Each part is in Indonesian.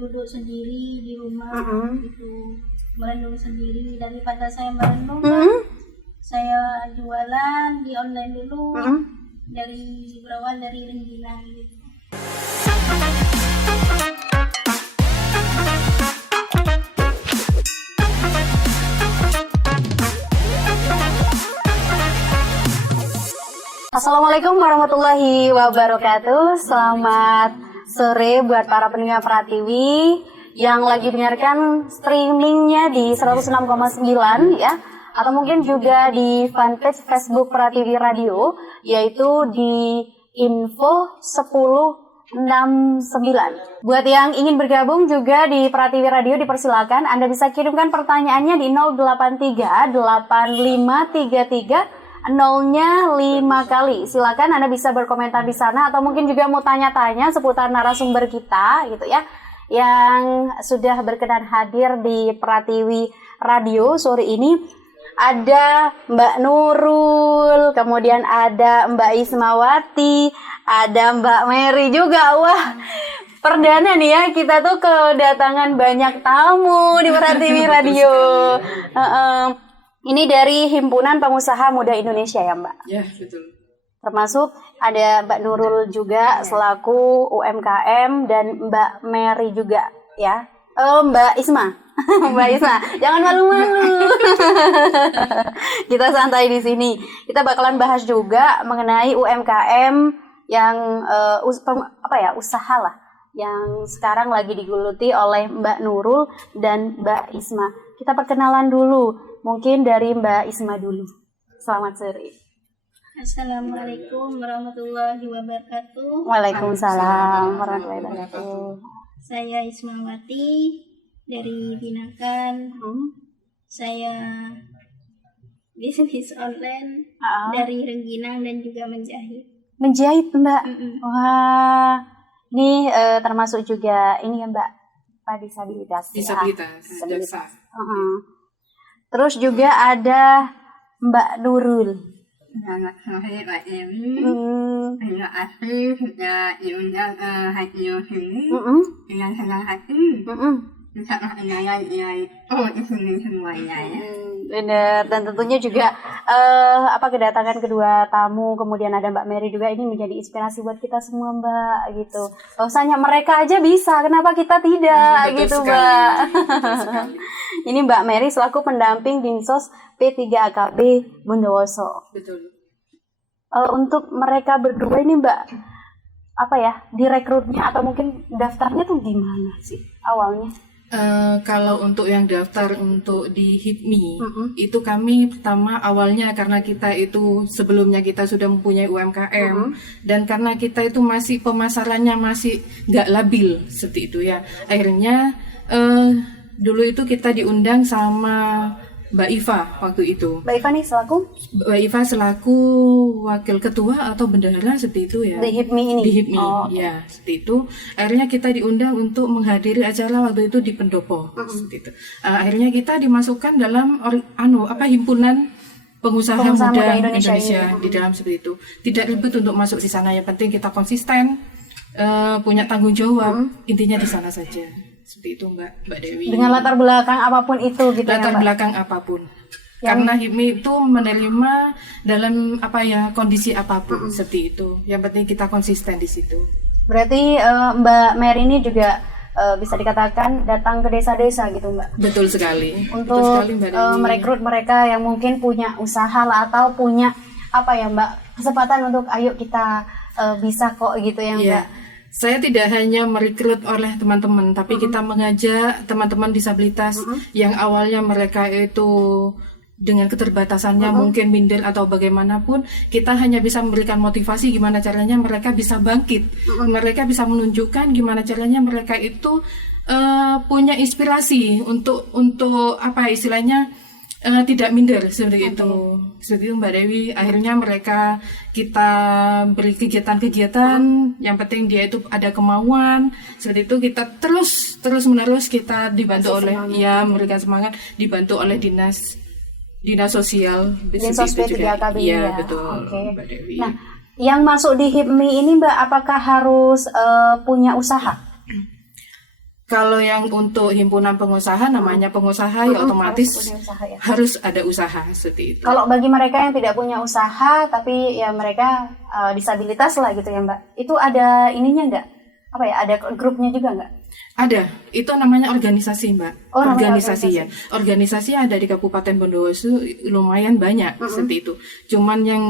duduk sendiri di rumah gitu, merenung sendiri. Daripada saya merenung, saya jualan di online dulu, berawal dari rengginang gitu. Assalamualaikum warahmatullahi wabarakatuh. Selamat sore buat para pendengar Pratiwi yang lagi dengarkan streamingnya di 106,9 ya, atau mungkin juga di fanpage Facebook Pratiwi Radio, yaitu di info 1069. Buat yang ingin bergabung juga di Pratiwi Radio, dipersilakan Anda bisa kirimkan pertanyaannya di 083 8533 nolnya 5 kali. Silakan Anda bisa berkomentar di sana, atau mungkin juga mau tanya-tanya seputar narasumber kita gitu ya, yang sudah berkenan hadir di Pratiwi Radio sore ini. Ada Mbak Nurul, kemudian ada Mbak Ismawati, ada Mbak Mary juga. Wah, perdana nih ya, kita tuh kedatangan banyak tamu di Pratiwi Radio. Ini dari Himpunan Pengusaha Muda Indonesia ya Mbak? Ya, betul. Termasuk ada Mbak Nurul juga selaku UMKM, dan Mbak Mary juga ya. Mbak Isma. Mbak Isma, jangan malu-malu. Kita santai di sini. Kita bakalan bahas juga mengenai UMKM yang usaha lah, yang sekarang lagi digeluti oleh Mbak Nurul dan Mbak Isma. Kita perkenalan dulu. Mungkin dari Mbak Isma dulu. Selamat sore. Assalamualaikum warahmatullahi wabarakatuh. Waalaikumsalam warahmatullahi wabarakatuh. Saya Ismawati dari Binakan. Saya bisnis online dari rengginang dan juga menjahit. Menjahit Mbak? Wah, ini termasuk juga ini ya Mbak, disabilitas. Disabilitas. Terus juga ada Mbak Nurul. Saya Pak Dewi, saya asli sudah diundang hadir sini dengan senang hati. Bisa mengenal yang di sini semuanya ya. Benar, dan tentunya juga kedatangan kedua tamu, kemudian ada Mbak Mary juga, ini menjadi inspirasi buat kita semua Mbak gitu. Bahwasanya mereka aja bisa, kenapa kita tidak gitu sekali, Mbak. Ini Mbak Mary selaku pendamping Dinsos P3AKB Bondowoso. Betul. Untuk mereka berdua ini Mbak, direkrutnya atau mungkin daftarnya tuh gimana sih awalnya? Kalau untuk yang daftar untuk di HIPMI, itu kami pertama awalnya karena kita itu sebelumnya kita sudah mempunyai UMKM, dan karena kita itu masih pemasarannya masih nggak labil seperti itu ya. Akhirnya dulu itu kita diundang sama Mbak Iva waktu itu. Mbak Iva nih Mbak Iva selaku wakil ketua atau bendahara seperti itu ya. Di HIPMI ini? Di HIPMI, ya seperti itu. Akhirnya kita diundang untuk menghadiri acara waktu itu di Pendopo, seperti itu. Akhirnya kita dimasukkan dalam himpunan pengusaha muda Indonesia di dalam seperti itu. Tidak ribet untuk masuk di sana, yang penting kita konsisten, punya tanggung jawab, intinya di sana saja. Seperti itu Mbak Dewi. Dengan latar belakang apapun itu gitu latar ya Mbak? Belakang apapun. Karena HIPMI itu menerima dalam kondisi apapun seperti itu. Yang penting kita konsisten di situ. Berarti Mbak Mary ini juga bisa dikatakan datang ke desa-desa gitu Mbak? Betul sekali. Untuk betul sekali, Mbak Dewi. Merekrut mereka yang mungkin punya usaha lah, atau punya Mbak, kesempatan untuk ayo kita bisa kok gitu ya Mbak? Yeah. Saya tidak hanya merekrut oleh teman-teman, tapi kita mengajak teman-teman disabilitas yang awalnya mereka itu dengan keterbatasannya mungkin minder atau bagaimanapun, kita hanya bisa memberikan motivasi gimana caranya mereka bisa bangkit, mereka bisa menunjukkan gimana caranya mereka itu punya inspirasi untuk tidak minder seperti itu. Seperti itu Mbak Dewi. Akhirnya kita beri kegiatan-kegiatan, yang penting dia itu ada kemauan. Seperti itu kita terus menerus kita dibantu memberikan semangat, dibantu oleh dinas sosial. Dinsos P3AKB. Iya, betul. Okay. Mbak Dewi. Nah, yang masuk di HIPMI ini Mbak, apakah harus punya usaha? Kalau yang untuk himpunan pengusaha, namanya pengusaha ya otomatis Harus punya usaha ya. harus ada usaha seperti itu. Kalau bagi mereka yang tidak punya usaha tapi ya mereka disabilitas lah gitu ya Mbak, itu ada ininya nggak? Apa ya, ada grupnya juga nggak? Ada, itu namanya organisasi Mbak. Oh, namanya Organisasi ya. Organisasi ada di Kabupaten Bondowoso lumayan banyak seperti itu. Cuman yang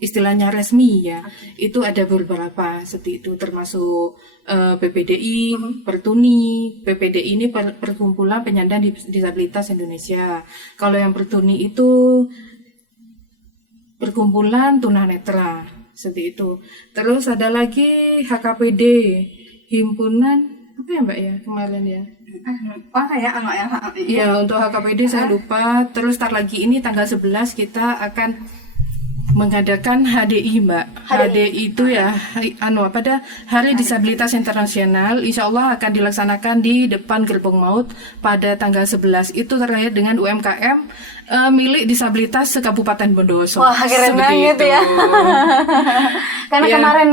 istilahnya resmi ya, itu ada beberapa seperti itu, termasuk PPDI, Pertuni. PPDI ini Perkumpulan Penyandang Disabilitas Indonesia. Kalau yang Pertuni itu Perkumpulan Tunanetra seperti itu. Terus ada lagi HKPD, Himpunan apa ya Mbak ya kemarin ya? Oh saya anak yang Iya, untuk HKPD saya lupa. Terus tar lagi ini tanggal 11 kita akan mengadakan HDI Mbak. HDI itu ya pada Hari Disabilitas Internasional, insya Allah akan dilaksanakan di depan Gerbong Maut pada tanggal 11. Itu terkait dengan UMKM milik disabilitas se-Kabupaten Bondowoso. Wah, keren banget itu. ya. Karena Iya. kemarin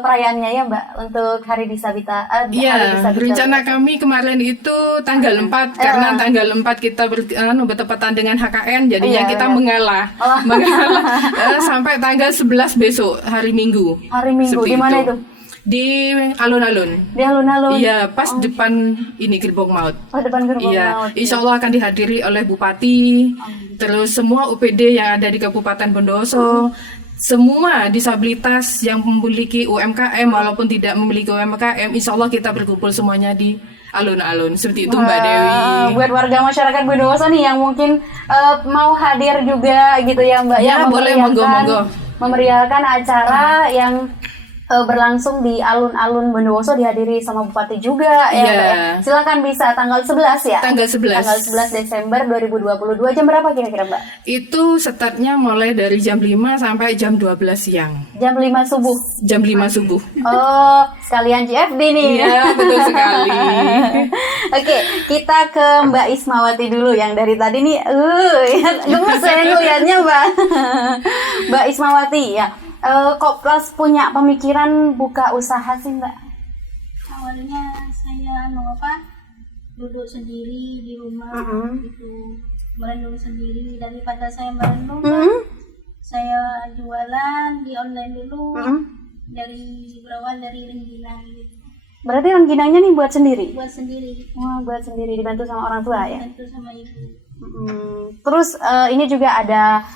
perayaannya ya Mbak untuk Hari Disabilitas. Iya, rencana kami kemarin itu tanggal 4 karena tanggal 4 kita bertepatan dengan HKN, jadinya Iya, kita iya. mengalah sampai tanggal 11 besok hari Minggu. Hari Minggu Seperti di mana itu? Di alun-alun. Di alun-alun. Iya, pas depan ini Gerbong Maut. Oh, depan Gerbong Iya, Maut. insya Allah akan dihadiri oleh Bupati, terus semua UPD yang ada di Kabupaten Bondowoso, semua disabilitas yang memiliki UMKM walaupun tidak memiliki UMKM, insya Allah kita berkumpul semuanya di alun-alun seperti itu Mbak Dewi. Buat warga masyarakat Bondowoso nih yang mungkin mau hadir juga gitu ya Mbak Ya, boleh, monggo-monggo. Memeriahkan acara yang berlangsung di alun-alun Bondowoso, dihadiri sama Bupati juga ya Iya. Mbak ya. Silakan bisa tanggal 11 ya. Tanggal 11. Tanggal 11 Desember 2022 jam berapa kira-kira Mbak? Itu startnya mulai dari jam 5 sampai jam 12 siang. Jam 5 subuh. Jam 5 subuh. Oh, sekalian CFD nih. Iya, betul sekali. Oke, kita ke Mbak Ismawati dulu yang dari tadi nih, gemes saya ngeliatnya Mbak. Mbak Ismawati ya, kok pas punya pemikiran buka usaha sih Mbak? Awalnya saya duduk sendiri di rumah gitu, merenung sendiri. Daripada saya merenung, saya jualan di online dulu, berawal dari rengginang gitu. Berarti rengginangnya nih buat sendiri? Buat sendiri, Wah, buat sendiri, dibantu sama orang tua ya? tentu sama ibu. Terus ini juga ada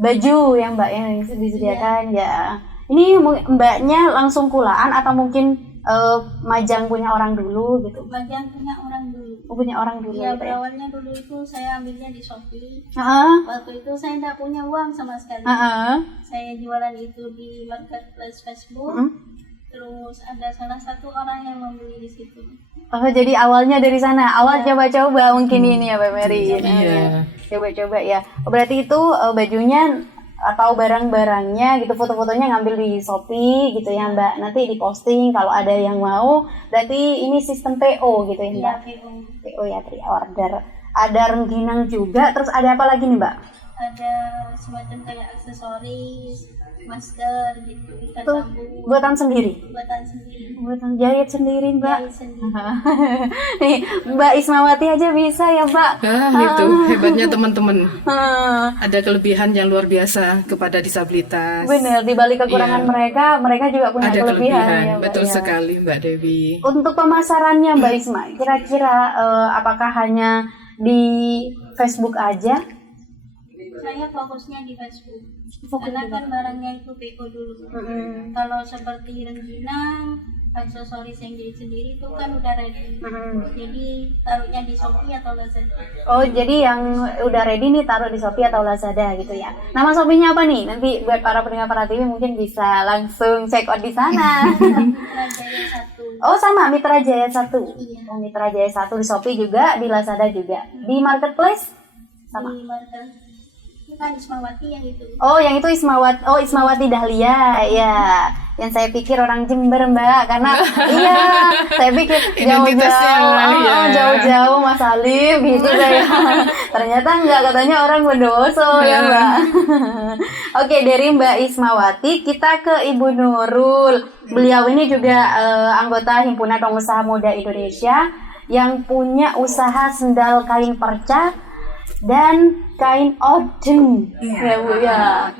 baju yang Mbak yang disediakan ya. Ini Mbaknya langsung kulaan atau mungkin majang punya orang dulu gitu? Bagian punya orang dulu. Oh, punya orang dulu Ya, gitu ya? berawalnya dulu itu saya ambilnya di Shopee. Heeh. Waktu itu saya tidak punya uang sama sekali. Heeh. Saya jualan itu di marketplace Facebook. Terus ada salah satu orang yang membeli di situ. Oh, jadi awalnya dari sana. Awal coba-coba mungkin ini ya Mbak Mary. Iya. Coba-coba ya. Oh, berarti itu bajunya atau barang-barangnya gitu, foto-fotonya ngambil di Shopee gitu ya Mbak. Nanti diposting kalau ada yang mau. Berarti ini sistem PO gitu ya Mbak. Iya, PO. PO ya, pre-order. Ada rengginang juga. Terus ada apa lagi nih Mbak? Ada semacam kayak aksesoris, masker gitu, ikat Itu rambut, buatan sendiri. buatan sendiri, Buatan jahit sendiri Mbak. jahit sendiri. Nih, Mbak Ismawati aja bisa ya Mbak. Itu hebatnya teman-teman. Hmm. Ada kelebihan yang luar biasa kepada disabilitas. Bener, di balik kekurangan Iya. mereka juga punya Ada kelebihan. kelebihan, Ya, Mbak, betul ya. sekali Mbak Dewi. Untuk pemasarannya Mbak Isma, kira-kira apakah hanya di Facebook aja? Saya fokusnya di Facebook. Karena kan barangnya itu PO dulu. Kalau seperti rengginang, aksesoris yang jadi sendiri itu kan udah ready. Jadi taruhnya di Shopee atau Lazada. Oh, jadi yang udah ready nih taruh di Shopee atau Lazada gitu ya. Nama Shopee-nya apa nih? Nanti buat para pendengar Para TV mungkin bisa langsung check out di sana. Mitra Jaya 1. Oh, sama Mitra Jaya 1. Iya. Oh, Mitra Jaya 1 di Shopee juga, di Lazada juga. Di Marketplace sama. Di market Itu kan Ismawati yang itu. Oh, yang itu Ismawati Dahlia, ya. Yang saya pikir orang Jember, Mbak, karena iya, saya pikir Identitasnya jauh-jauh Mas Alif gitu saya. Ternyata enggak, katanya orang Bondowoso ya, Mbak. Oke, dari Mbak Ismawati kita ke Ibu Nurul. Beliau ini juga anggota Himpunan Pengusaha Muda Indonesia yang punya usaha sendal kain perca dan kain odeng. Ya, Bu ya.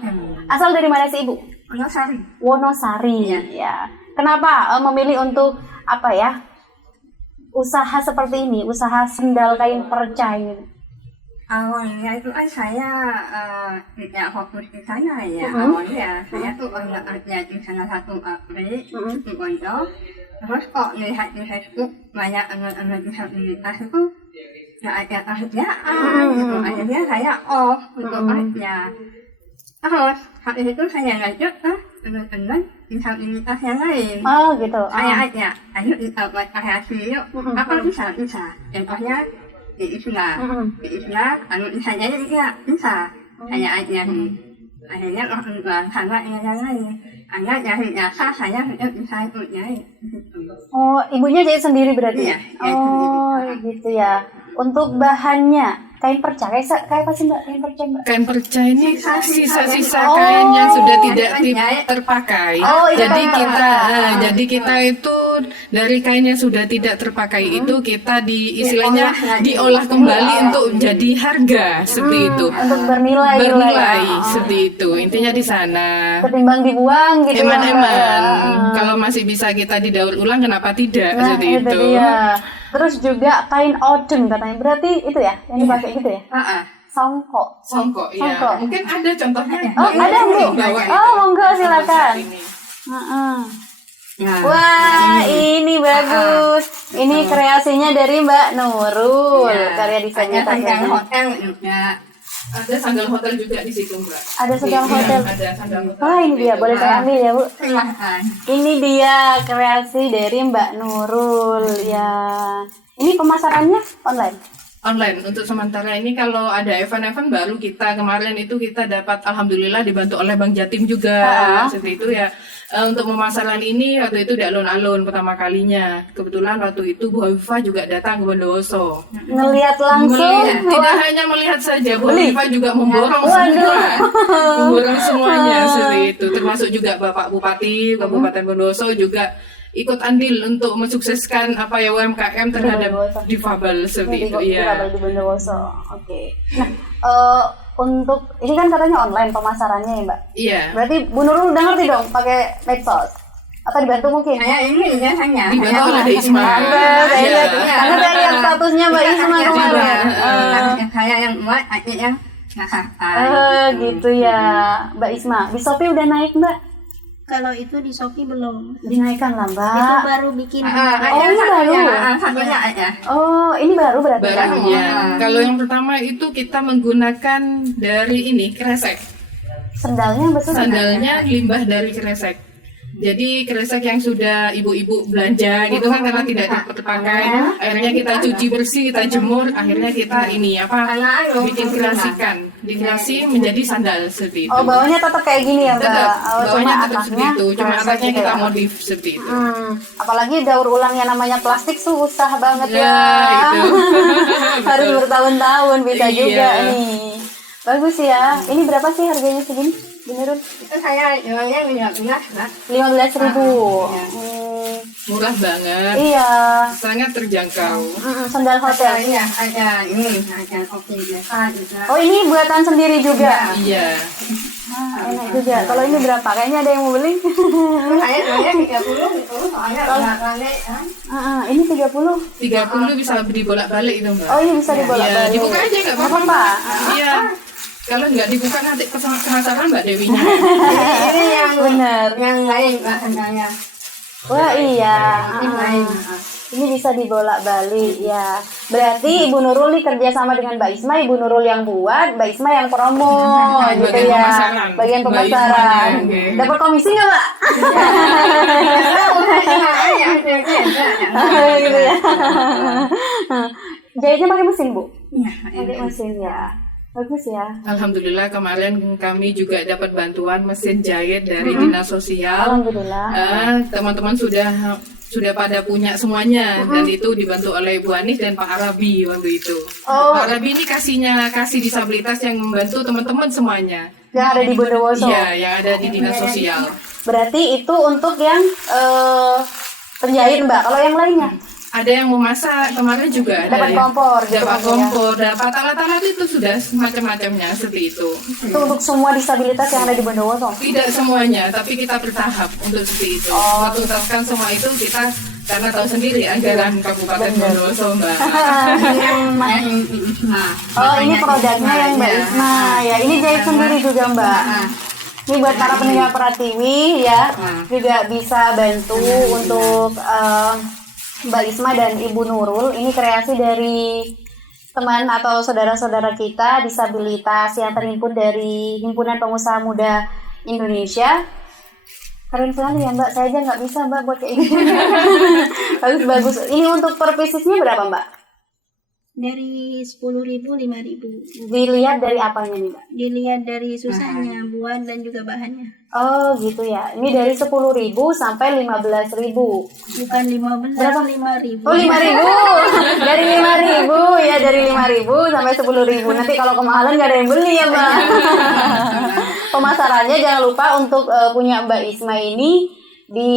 Asal dari mana sih, Ibu? Wonosari. Wonosari. Ya. Kenapa memilih untuk apa ya? Usaha seperti ini, usaha sendal kain perca ini? Awalnya itu kan saya tidak fokus di sana ya. Awalnya saya tuh ada di salah satu pabrik di Pondok. Terus kok lihat di Facebook banyak anak-anak disabilitas itu nggak ada kerjaan gitu. Akhirnya saya untuk kerja. Terus habis itu saya lanjut ke teman-teman disabilitas yang lain. Oh gitu. Saya aja, ayo kita buat kreasi yuk. Apa bisa? Contohnya di Islam, kalau misalnya dia bisa. Saya aja akhirnya orang sama yang lain. Hanya dari jasa saya sudah bisa ikut jahit. Oh, ibunya jahit sendiri berarti? Iya, oh, gitu ya. Untuk bahannya kain perca, kayak apa sih Mbak kain perca, Mbak? Kain perca ini sisa-sisa kain yang sudah tidak terpakai. Jadi kita itu dari kain yang sudah tidak terpakai itu kita istilahnya diolah kembali untuk jadi harga seperti itu. Untuk bernilai seperti itu. Intinya di sana. Ketimbang dibuang gitu Eman-eman. Kalau masih bisa kita didaur ulang kenapa tidak seperti itu. Dia. Terus juga kain odeng katanya, berarti itu ya yang dipakai gitu ya? Songkok, ya. Mungkin ada contohnya. Oh, ada Bu. Oh, monggo silakan. Wah, ini bagus. Ini kreasinya dari Mbak Nurul, karya desainnya Sandal hotel juga. Ada sandal hotel juga di situ, Mbak. Ada sandal hotel. Ada sandal hotel. Wah, ini dia, boleh saya ambil ya, Bu? Silahkan. Ini dia kreasi dari Mbak Nurul ya. Ini pemasarannya online? Online. Untuk sementara ini kalau ada event-event baru kemarin itu kita dapat alhamdulillah dibantu oleh Bang Jatim juga. Seperti itu ya. Untuk pemasaran ini waktu itu di alun-alun pertama kalinya. Kebetulan waktu itu Bu Hafifah juga datang ke Bondowoso. Ngelihat langsung? Tidak hanya melihat saja, Bu Hafifah juga memborong semua. Memborong semuanya seperti itu. Termasuk juga Bapak Bupati, Kabupaten Bondowoso juga ikut andil untuk mensukseskan UMKM terhadap difabel seperti itu. Difabel di Bondowoso. Oke. Nah, untuk ini kan katanya online pemasarannya ya Mbak? Iya. Berarti Bu Nurul udah ngerti dong pakai medsos? Atau dibantu mungkin? Saya ini biasanya. Dibantu oleh Isma. Karena saya lihat statusnya Mbak Isma kemarin. Saya yang buat, adik yang gitu ya Mbak Isma. Di Shopee udah naik Mbak? Kalau itu di Shopee belum. Dinaikkan lah Mbak. Itu baru bikin. Ini baru. Satunya aja. Oh, ini baru berarti baru ya. Kalau yang pertama itu kita menggunakan dari kresek. Sandalnya betul. Sandalnya limbah dari kresek. Jadi kresek yang sudah ibu-ibu belanja gitu kan karena tidak terpakai, akhirnya kita cuci bersih, kita jemur, akhirnya kita bikin dikreasi menjadi sandal seperti itu. Oh, bawahnya tetap kayak gini ya Mbak? Bawahnya tetap seperti itu, cuma atasnya kita modif seperti itu. Apalagi daur ulang yang namanya plastik susah banget ya. Itu. Harus bertahun-tahun bisa juga nih. Bagus ya. Ini berapa sih harganya segini? Beneran? Itu saya jualnya 15.000. Murah banget. Iya. Sangat terjangkau. Sandal hotel. Iya, ada kopi biasa juga. Oh, ini buatan sendiri juga? Iya. Enak juga. Kalau ini berapa? Kayaknya ada yang mau beli. Saya jualnya 30 gitu, soalnya rame kan. Ini 30. 30 bisa dibolak-balik itu Mbak. Oh, ini bisa dibolak-balik. Dibuka aja nggak apa-apa. Iya. Kalau nggak dibuka nanti penasaran Mbak Dewinya. Ini yang bener. Yang lain Mbak sandalnya. Wah iya. Lain. Ini bisa dibolak-balik ya. Berarti Ibu Nurul nih kerja sama dengan Mbak Isma, Ibu Nurul yang buat, Mbak Isma yang promo gitu ya. Bagian pemasaran. Dapat komisi nggak Mbak? Gitu ya. Jahitnya pakai mesin Bu? Iya, pakai mesin ya. Bagus ya. Alhamdulillah kemarin kami juga dapat bantuan mesin jahit dari Dinas Sosial. Alhamdulillah. Teman-teman sudah pada punya semuanya dan itu dibantu oleh Bu Anis dan Pak Arabi waktu itu. Oh. Pak Arabi ini kasih disabilitas yang membantu teman-teman semuanya. Yang ada di Bondowoso. Iya, yang ada di Dinas Sosial. Berarti itu untuk yang penjahit Mbak. Kalau yang lainnya? Ada yang memasak kemarin juga ada. Dapat kompor gitu. Dapat kompor, dapat alat-alat itu sudah macam-macamnya seperti itu. Itu untuk semua disabilitas yang ada di Bondowoso. Tidak semuanya, tapi kita bertahap untuk seperti itu. Menuntaskan semua itu kita karena tahu sendiri anggaran Kabupaten Bondowoso, Mbak. Oh, ini produknya yang Mbak Isma ya. Ini jahit sendiri juga Mbak. Ini buat para pendengar Pratiwi ya, juga bisa bantu untuk Mbak Isma dan Ibu Nurul. Ini kreasi dari teman atau saudara-saudara kita disabilitas yang terhimpun dari Himpunan Pengusaha Muda Indonesia. Keren sekali ya Mbak, saya aja nggak bisa Mbak buat kayak gini. Bagus-bagus. Ini untuk per piecesnya berapa Mbak? Dari 10.000, 5.000. Dilihat dari apanya nih Mbak? Dilihat dari susahnya buat dan juga bahannya. Oh gitu ya. Ini dari 10.000 sampai 15.000. Bukan 15, Berapa? 5.000. Oh 5.000. Dari 5.000 ya, dari 5.000 sampai 10.000. Nanti kalau kemahalan nggak ada yang beli ya Mbak. Pemasarannya jangan lupa untuk punya Mbak Isma ini di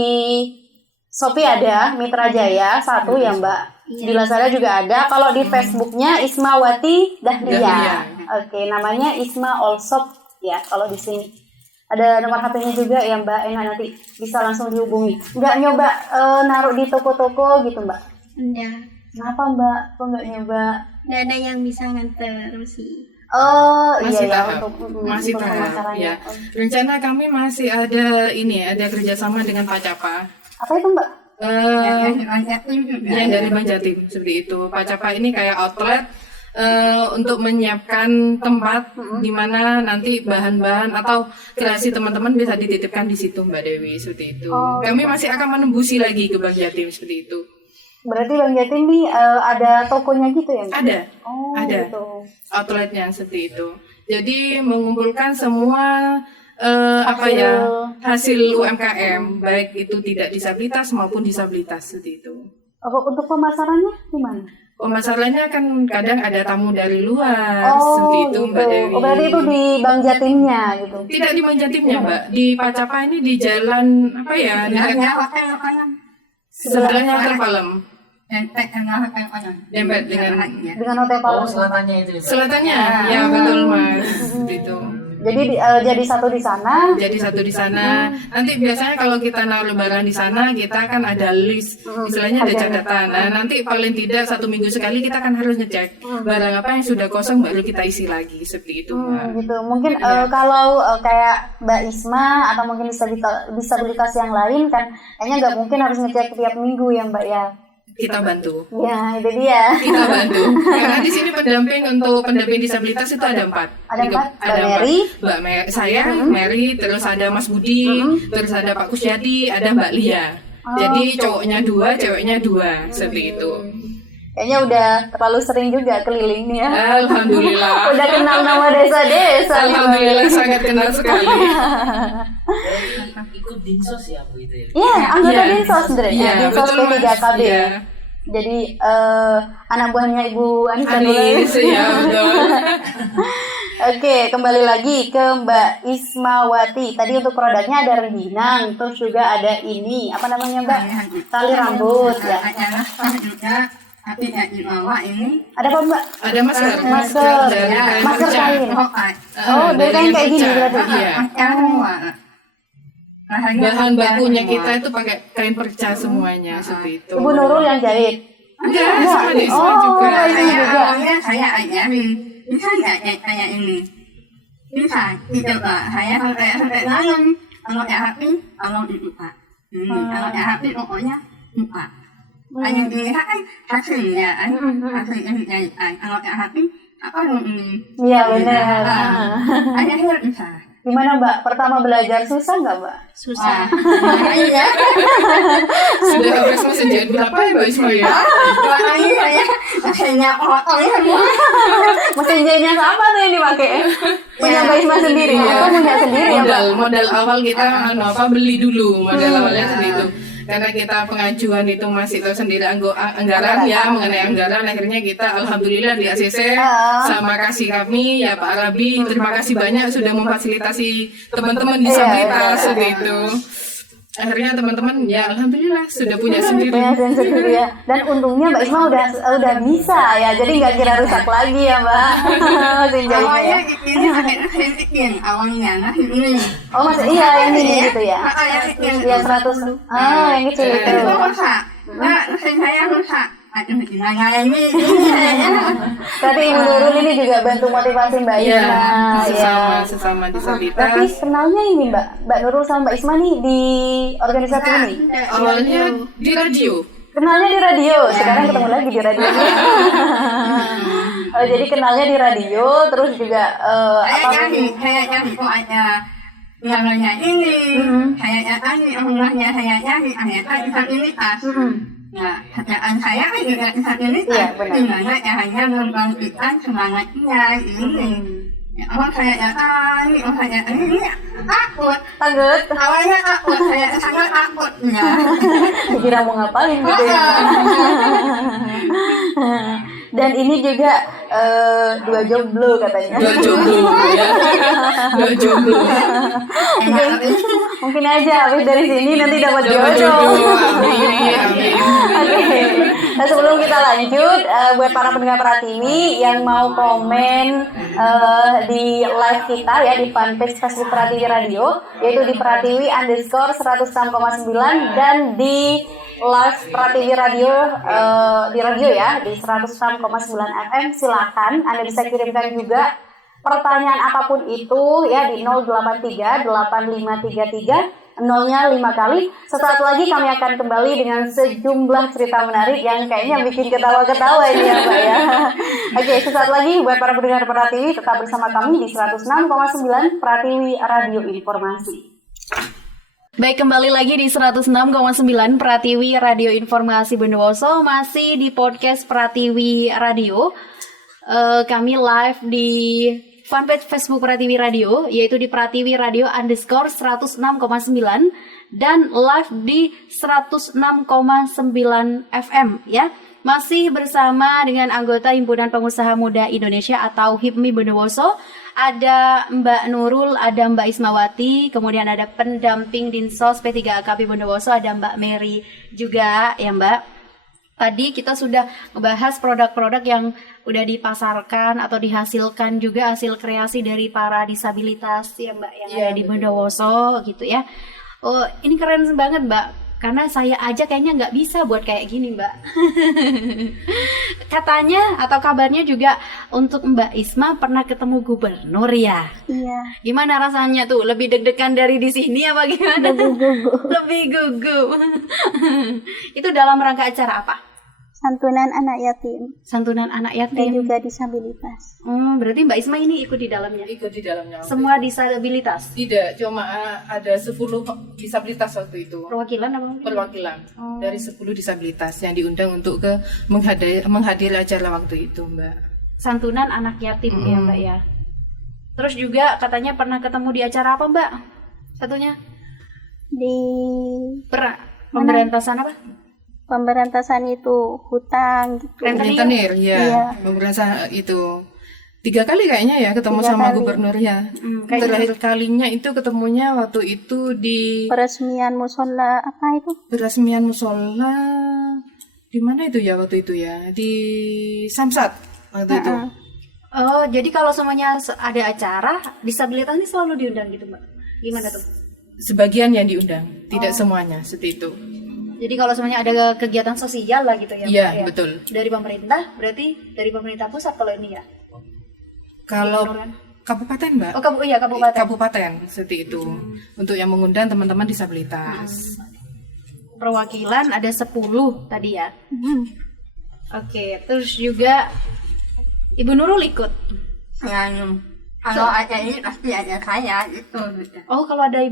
Shopee ada, Mitra Jaya 1 ya Mbak. Di Lazada juga ada. Kalau di Facebooknya Ismawati Dahlia. Oke, namanya Isma All Shop ya. Kalau di sini ada nomor HP-nya juga ya Mbak. Enak, nanti bisa langsung dihubungi. Nggak nyoba naruh di toko-toko gitu Mbak? Enggak. Kenapa Mbak? Kok nggak nyoba? Nggak ada yang bisa nganter sih. Oh Masih iya tahap. untuk Masih untuk tahap. pemasarannya. Ya. Rencana kami masih ada kerjasama dengan Pak Capa. Apa itu Mbak? Yang dari Bang Jatim seperti itu. Pak Capa ini kayak outlet untuk menyiapkan tempat di mana nanti bahan-bahan atau kreasi teman-teman bisa dititipkan di situ Mbak Dewi seperti itu. Kami masih akan menembusi lagi ke Bang Jatim seperti itu. Berarti Bang Jatim ini ada tokonya gitu ya Mbak? Ada. Oh, Ada. gitu. Outletnya seperti itu. Jadi mengumpulkan semua hasil UMKM baik itu tidak disabilitas maupun disabilitas seperti itu. Untuk pemasarannya gimana? Pemasarannya kan kadang ada tamu dari luar seperti itu gitu. Mbak Dewi. Oh, berarti itu di Bang Jatimnya gitu. Tidak di Bang Jatimnya Mbak, di Pak Capa ini di jalan sebelahnya Hotel Palem. Dempet Dengan Hotel Palem. Selatannya itu. Selatannya, ya betul Mas, gitu. Jadi jadi satu di sana. Jadi satu di sana. Nanti biasanya kalau kita naruh barang di sana, kita kan ada list, istilahnya ada catatan. Nah, nanti paling tidak 1 minggu sekali kita kan harus ngecek barang apa yang sudah kosong baru kita isi lagi seperti itu. Mbak. Gitu. Mungkin kalau kayak Mbak Isma atau mungkin disabilitas yang lain kan, kayaknya nggak mungkin harus ngecek tiap minggu ya Mbak ya. Kita bantu. Ya, itu dia. Kita bantu. Karena di sini pendamping disabilitas itu ada 4. Ada 4. Ada Mary, Mbak saya, Mary, terus ada Mas Budi, terus ada Pak Kusyadi, ada Mbak Lia. Jadi cowoknya 2, ceweknya 2, seperti itu. Kayaknya udah terlalu sering juga keliling nih ya. Alhamdulillah. Udah kenal nama desa-desa. Alhamdulillah sangat kenal sekali. Ikut dinsos ya Bu itu ya. Iya, anggota Iya. dinsos sebenarnya. Iya, Dinsos betul, Mas. P3KB. Iya. Jadi anak buahnya Ibu Anissa Anis, ya betul. Oke, kembali lagi ke Mbak Ismawati. Tadi untuk produknya ada rengginang, terus juga ada ini, apa namanya Mbak? Tali rambut ya. Tapi di bawah ini Ada apa Mbak? Ada masker. Masker. Dari kain Masker perca. kain. Oh, dari kain kayak gini perca. berarti? Iya. Bahan bakunya kita itu pakai kain perca semuanya seperti itu. Ibu Nurul yang jahit. Enggak, sama di Isma Oh, juga. ini juga. Saya ajarin, bisa nggak kayak ini? Bisa, dicoba. Saya sampai lain. Kalau yang happy, kalau dibuka. Kalau yang happy, pokoknya buka. Hanya dilihat kan hasilnya, hasilnya dijadikan. Kalau yang happy, apa yang ini? Iya benar. Hanya bisa. Gimana Mbak? Pertama belajar susah nggak Mbak? Susah. Iya. Sudah habis mesin jahit berapa ya Mbak Isma ya? 2 kali saya. Mesinnya potong semua. Mesin jahitnya apa tuh yang dipakai? Punya Mbak Isma sendiri atau punya sendiri ya Mbak? Modal awal kita beli dulu modal awalnya seperti itu. Karena kita pengajuan itu masih tahu sendiri anggaran ya, mengenai anggaran, akhirnya kita alhamdulillah di ACC sama kasih kami ya Pak Arabi, terima kasih banyak sudah memfasilitasi teman-teman disabilitas seperti itu. Akhirnya teman-teman ya alhamdulillah sudah punya sendiri. Ya. Dan untungnya Mbak Isma udah bisa ya, jadi nggak kira rusak lagi ya Mbak. Mesin jahitnya Awalnya ya. ini pakai mesin kecil, awalnya masih ini. Oh maksud iya yang ini gitu ya? Yang 100. Oh yang kecil itu. Itu rusak. Nah, mesin saya rusak. Aduh, gimana ini? Berarti Ibu Nurul ini juga bantu motivasi Mbak Isma. Sesama disabilitas. Tapi kenalnya ini Mbak Nurul sama Mbak Isma nih di organisasi ini. Awalnya di radio. Kenalnya di radio, sekarang ketemu lagi di radio. Oh, jadi kenalnya di radio, terus juga Saya nyari kok ada namanya ini. Saya nyari rumahnya saya nyari disabilitas. Nah, kerjaan saya juga disabilitas. Gimana caranya membangkitkan semangatnya ini. Ya, saya nyari, saya ini takut. Awalnya takut, saya sangat takut. Ya. Kira mau ngapain gitu ya. Dan ini juga dua jomblo katanya. Dua jomblo. Mungkin aja habis dari sini nanti dapat jodoh. Amin. Oke. Nah, sebelum kita lanjut, buat para pendengar Pratiwi yang mau komen di live kita ya di fanpage Facebook Pratiwi Radio, yaitu di Pratiwi_106,9 dan di live Pratiwi Radio di radio ya di 106,9 FM. Silakan Anda bisa kirimkan juga pertanyaan apapun itu ya di 083-8533 0-nya 5 kali. Sesaat lagi kami akan kembali dengan sejumlah cerita menarik yang kayaknya bikin ketawa-ketawa ini ya Mbak ya. Oke, sesaat lagi buat para pendengar Pratiwi tetap bersama kami di 106,9 Pratiwi Radio Informasi. Baik, kembali lagi di 106,9 Pratiwi Radio Informasi Bondowoso, masih di podcast Pratiwi Radio. Kami live di fanpage Facebook Pratiwi Radio, yaitu di Pratiwi Radio _106,9 dan live di 106,9 FM ya. Masih bersama dengan anggota Himpunan Pengusaha Muda Indonesia atau HIPMI Bondowoso. Ada Mbak Nurul, ada Mbak Ismawati, kemudian ada pendamping Dinsos P3AKP Bondowoso, ada Mbak Mary juga ya Mbak. Tadi kita sudah membahas produk-produk yang udah dipasarkan atau dihasilkan juga hasil kreasi dari para disabilitas ya Mbak yang ada di Bondowoso gitu ya. Oh, ini keren banget Mbak. Karena saya aja kayaknya nggak bisa buat kayak gini Mbak. Katanya atau kabarnya juga untuk Mbak Isma pernah ketemu gubernur ya? Iya. Gimana rasanya tuh? Lebih deg-degan dari di sini apa gimana? Lebih gugup. Itu dalam rangka acara apa? Santunan anak yatim Santunan anak dan yatim. juga disabilitas. Berarti Mbak Isma ini ikut di dalamnya? Ikut di dalamnya. Semua disabilitas? Tidak, cuma ada 10 disabilitas waktu itu. Perwakilan apa? Perwakilan dari 10 disabilitas yang diundang untuk ke menghadiri acara waktu itu, Mbak. Santunan anak yatim ya Mbak ya. Terus juga katanya pernah ketemu di acara apa Mbak? Satunya? Di Pemberantasan apa? pemberantasan itu hutang gitu. Rentenir, Iya. ya. Pemberantasan itu 3 kali kayaknya ya ketemu 3 sama kali. gubernur ya. Terakhir kalinya itu ketemunya waktu itu di Peresmian musola apa itu? peresmian musola di mana itu ya waktu itu ya, di Samsat waktu itu. Oh, jadi kalau semuanya ada acara disabilitas ini selalu diundang gitu Mbak? Gimana tuh? Sebagian yang diundang, tidak semuanya seperti itu. Jadi kalau semuanya ada kegiatan sosial lah gitu ya Iya, Mbak, ya? betul. Dari pemerintah, berarti dari pemerintah pusat kalau ini ya? Kalau kabupaten, Mbak. Oh, kabupaten. Kabupaten seperti itu. Untuk yang mengundang teman-teman disabilitas. Perwakilan ada 10 tadi ya. Oke, terus juga Ibu Nurul ikut. Kalau ada ini pasti ada saya gitu. Oh, kalau ada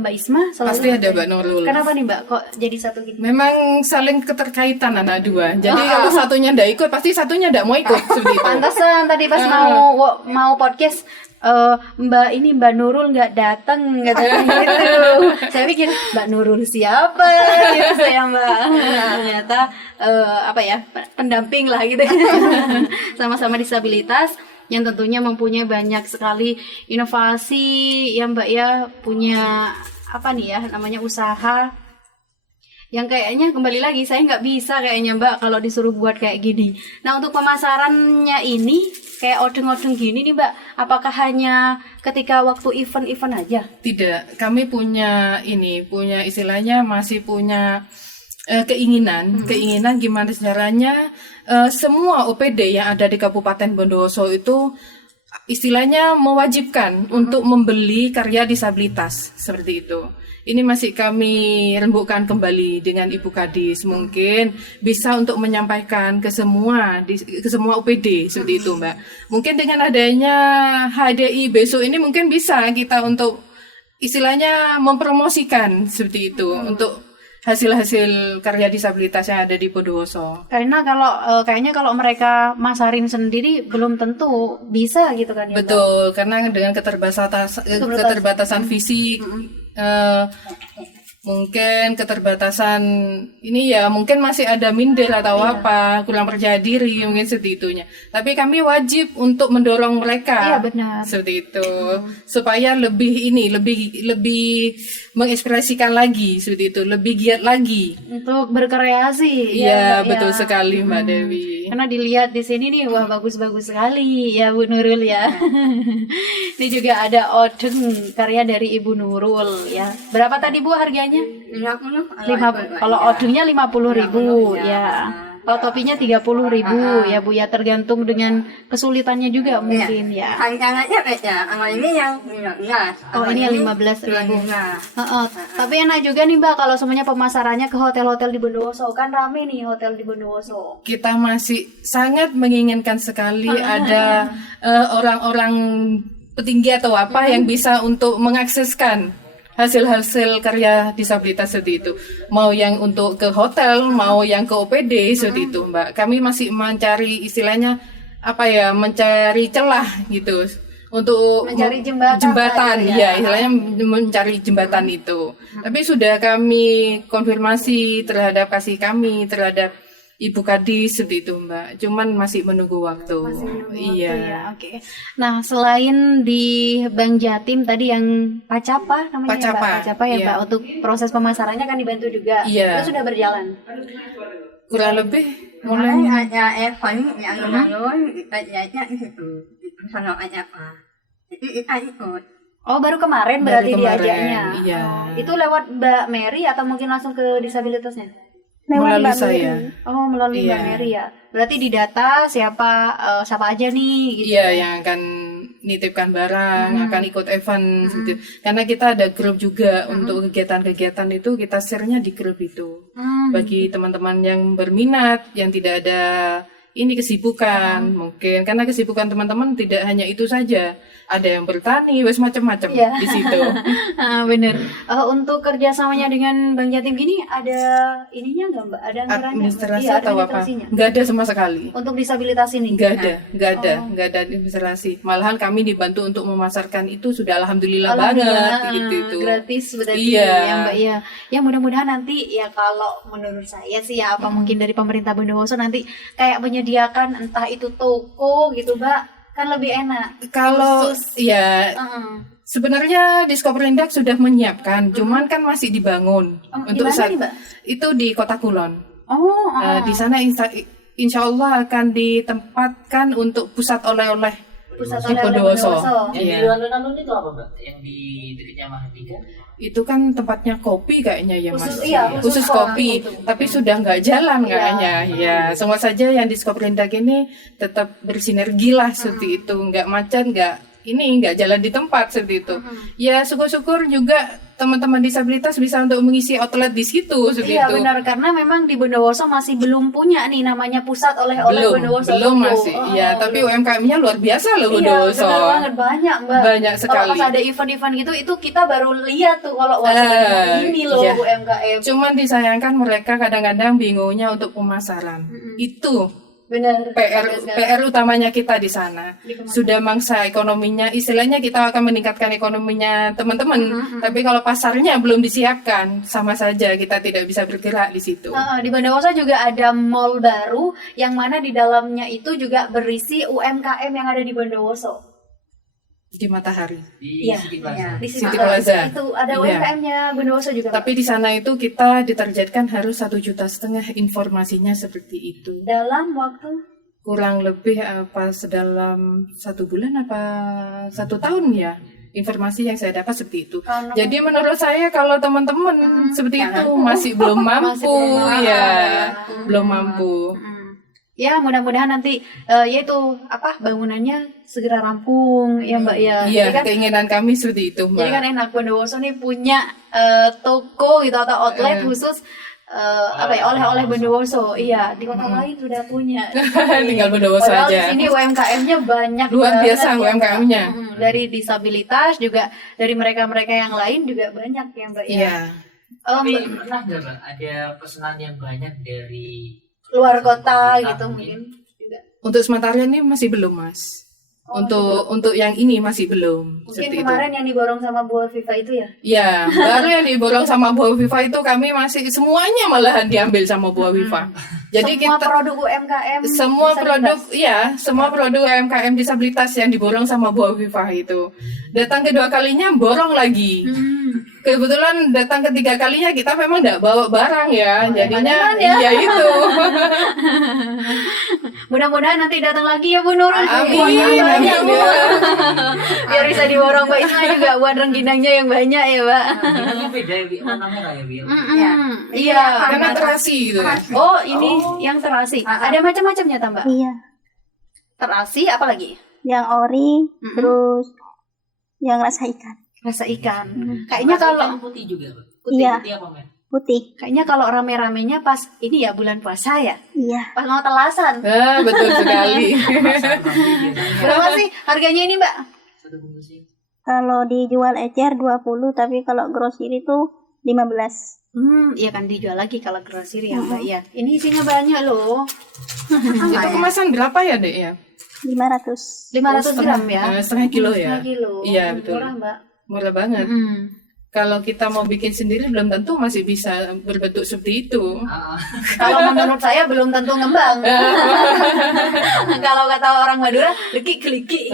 Mbak Isma selalu Pasti ada Mbak Nurul. Kenapa nih Mbak kok jadi satu gini? Memang saling keterkaitan anak dua. Jadi kalau satunya ndak ikut, pasti satunya ndak mau ikut seperti itu. Pantesan tadi pas mau podcast Mbak Nurul nggak datang katanya gitu. Saya pikir Mbak Nurul siapa gitu saya Mbak. Ternyata pendamping lah gitu. Sama-sama disabilitas yang tentunya mempunyai banyak sekali inovasi ya Mbak ya, punya namanya usaha yang kayaknya kembali lagi saya nggak bisa kayaknya Mbak kalau disuruh buat kayak gini. Nah untuk pemasarannya ini kayak odeng-odeng gini nih Mbak, apakah hanya ketika waktu event-event aja? Tidak, kami punya istilahnya masih punya keinginan gimana caranya semua OPD yang ada di Kabupaten Bondowoso itu istilahnya mewajibkan untuk membeli karya disabilitas seperti itu. Ini masih kami rembukkan kembali dengan Ibu Kadis, mungkin bisa untuk menyampaikan ke semua OPD seperti itu Mbak. Mungkin dengan adanya HDI besok ini mungkin bisa kita untuk istilahnya mempromosikan seperti itu untuk hasil-hasil karya disabilitas yang ada di Bondowoso. Karena kayaknya kalau mereka masarin sendiri belum tentu bisa gitu kan ya. Betul, karena dengan keterbatasan fisik, mungkin keterbatasan ini ya mungkin masih ada minder atau apa, kurang percaya diri mungkin seperti itunya. Tapi kami wajib untuk mendorong mereka. Iya benar. Seperti itu. Supaya lebih mengekspresikan lagi seperti itu, lebih giat lagi untuk berkreasi. Iya, Mbak, betul ya. sekali Mbak Dewi. Karena dilihat di sini nih, wah bagus-bagus sekali ya Bu Nurul ya. Ini juga ada odeng karya dari Ibu Nurul ya. Berapa tadi Bu harganya? 50. Kalau odengnya 50.000 ya. Kalau topinya 30.000 ya Bu ya, tergantung dengan kesulitannya juga mungkin ya. Tantangannya beda. Kalau ini yang 15. Oh ini yang 15.000. Tapi enak juga nih Mbak kalau semuanya pemasarannya ke hotel-hotel di Bondowoso, kan rame nih hotel di Bondowoso. Kita masih sangat menginginkan sekali ada orang-orang petinggi atau apa yang bisa untuk mengakseskan hasil-hasil karya disabilitas seperti itu. Mau yang untuk ke hotel, mau yang ke OPD seperti itu, Mbak. Kami masih mencari istilahnya mencari celah gitu untuk Mencari jembatan ya istilahnya mencari jembatan itu. Tapi sudah kami konfirmasi terhadap terhadap Ibu Kadis seperti itu Mbak, cuman masih menunggu waktu. Iya. Oke. Nah selain di Bank Jatim tadi yang Pacapa namanya Pacapa ya iya. Mbak, untuk proses pemasarannya kan dibantu juga. Iya. Itu sudah berjalan. Kurang lebih Mulai ada event yang lalu kita lihatnya di situ. Itu sama aja Pak. Jadi kita ikut. Oh baru kemarin berarti diajaknya. Iya. Itu lewat Mbak Mary atau mungkin langsung ke disabilitasnya? Melalui saya. Oh melalui Mbak Mary ya. Berarti didata siapa aja nih gitu. Iya, yang akan nitipkan barang, akan ikut event gitu. Karena kita ada grup juga untuk kegiatan-kegiatan itu, kita share-nya di grup itu. Bagi teman-teman yang berminat, yang tidak ada kesibukan mungkin, karena kesibukan teman-teman tidak hanya itu saja, ada yang bertani, wes macam-macam di situ. Bener. Untuk kerjasamanya dengan Bank Jatim gini ada ininya nggak Mbak? Ada anggarannya? Administrasi Iya, atau apa? Nggak ada sama sekali. Untuk disabilitas ini? Nggak ada administrasi. Malahan kami dibantu untuk memasarkan itu sudah alhamdulillah banget gitu. Gratis berarti iya. Ya Mbak ya. Ya mudah-mudahan nanti ya kalau menurut saya sih ya mungkin dari pemerintah Bondowoso nanti kayak menyediakan entah itu toko gitu Mbak. Kan lebih enak. Kalau sebenarnya Diskoperindak sudah menyiapkan, cuman kan masih dibangun. Untuk saat itu di Kota Kulon. Di sana insya Allah akan ditempatkan untuk pusat oleh-oleh di Bondowoso. Yang di alun-alun itu apa Mbak? Yang di dekatnya Mahardika? Itu kan tempatnya kopi kayaknya ya Mas. Khusus kopi, tapi sudah nggak jalan kayaknya. Ya, semua saja yang di Diskoperindak ini tetap bersinergi lah seperti itu, nggak macet, nggak jalan di tempat seperti itu. Ya syukur-syukur juga teman-teman disabilitas bisa untuk mengisi outlet di situ seperti Iya itu. benar, karena memang di Bondowoso masih belum punya nih namanya pusat oleh-oleh Bondowoso. Belum Toko. masih. Iya, tapi UMKM-nya luar biasa loh Iya, Bondowoso. benar banget, banyak Mbak. Banyak Kalau sekali. pas ada event-event gitu, itu kita baru lihat tuh kalau wah ini loh iya. UMKM. Cuman disayangkan mereka kadang-kadang bingungnya untuk pemasaran. Itu Benar. PR utamanya kita di sana. Sudah mangsa ekonominya, istilahnya kita akan meningkatkan ekonominya teman-teman. Tapi kalau pasarnya belum disiapkan, sama saja kita tidak bisa bergerak di situ. Di Bondowoso juga ada mall baru yang mana di dalamnya itu juga berisi UMKM yang ada di Bondowoso. Di Matahari, Di Iya. City Plaza. Di City Plaza. Itu ada Iya. UMKM-nya Bondowoso juga. Tapi di sana itu kita ditargetkan harus 1,5 juta informasinya seperti itu. Dalam waktu Kurang lebih dalam 1 bulan apa 1 tahun ya. Informasi yang saya dapat seperti itu. Karena- Jadi menurut saya kalau teman-teman seperti itu masih belum mampu belum ya, mampu. belum mampu. ya mudah-mudahan nanti yaitu bangunannya segera rampung ya Mbak ya. Iya, Jadi kan, keinginan kami seperti itu, Mbak. jadi kan enak Bondowoso nih punya toko gitu atau outlet khusus oleh-oleh Bondowoso. Iya, di kota lain sudah punya. Tinggal Bondowoso Padahal aja. di sini UMKM-nya banyak Luar banget biasa ya, Mbak. UMKM-nya. Dari disabilitas juga dari mereka-mereka yang lain juga banyak ya Mbak ya. Iya. Tapi pernah nggak Mbak ada pesanan yang banyak dari Luar kota gitu mungkin? mungkin juga. Untuk sementara ini masih belum, Mas. Untuk yang ini masih belum. Mungkin Seperti itu. kemarin yang diborong sama Bu Viva itu ya. Ya, baru yang diborong sama Bu Viva itu kami masih semuanya malahan diambil sama Bu Viva. Jadi semua kita produk UMKM semua disabilitas. produk semua produk UMKM disabilitas yang diborong sama Bu Viva itu. Datang kedua kalinya borong lagi. Kebetulan datang ketiga kalinya kita memang tidak bawa barang ya. Jadinya iya itu. Mudah-mudahan nanti datang lagi ya Bu Nurul. Amin. Banyak, Bu. Amin. Biar bisa diborong Mbak Isma juga buat rengginangnya yang banyak ya Mbak. Bentuknya beda ya, Bi? Warnanya nggak ya, Bi? Iya. Karena terasi gitu. Oh ini yang terasi. Ada macam-macamnya Mbak. Iya, Terasi apa lagi? yang ori, terus yang rasa ikan. Rasa ikan. Kayaknya kalau Ikan putih juga, Mbak? Iya, Putih apa, Mbak? putih. kayaknya kalau rame-ramenya pas ini ya bulan puasa ya. Iya, Pas mau telasan. Betul sekali. Berapa sih harganya ini Mbak? Satu bungkusnya. kalau dijual ecer 20, tapi kalau grosir itu 15. Iya kan dijual lagi kalau grosir ya Mbak ya. Ini isinya banyak loh. Itu kemasan berapa ya, Dek ya? 500. 500 gram ya. Setengah kilo ya. Setengah kilo. Iya, betul. Murah Mbak. Murah banget. Kalau kita mau bikin sendiri belum tentu masih bisa berbentuk seperti itu. Kalau menurut saya belum tentu ngembang. Kalau kata orang Madura, leki-keliki.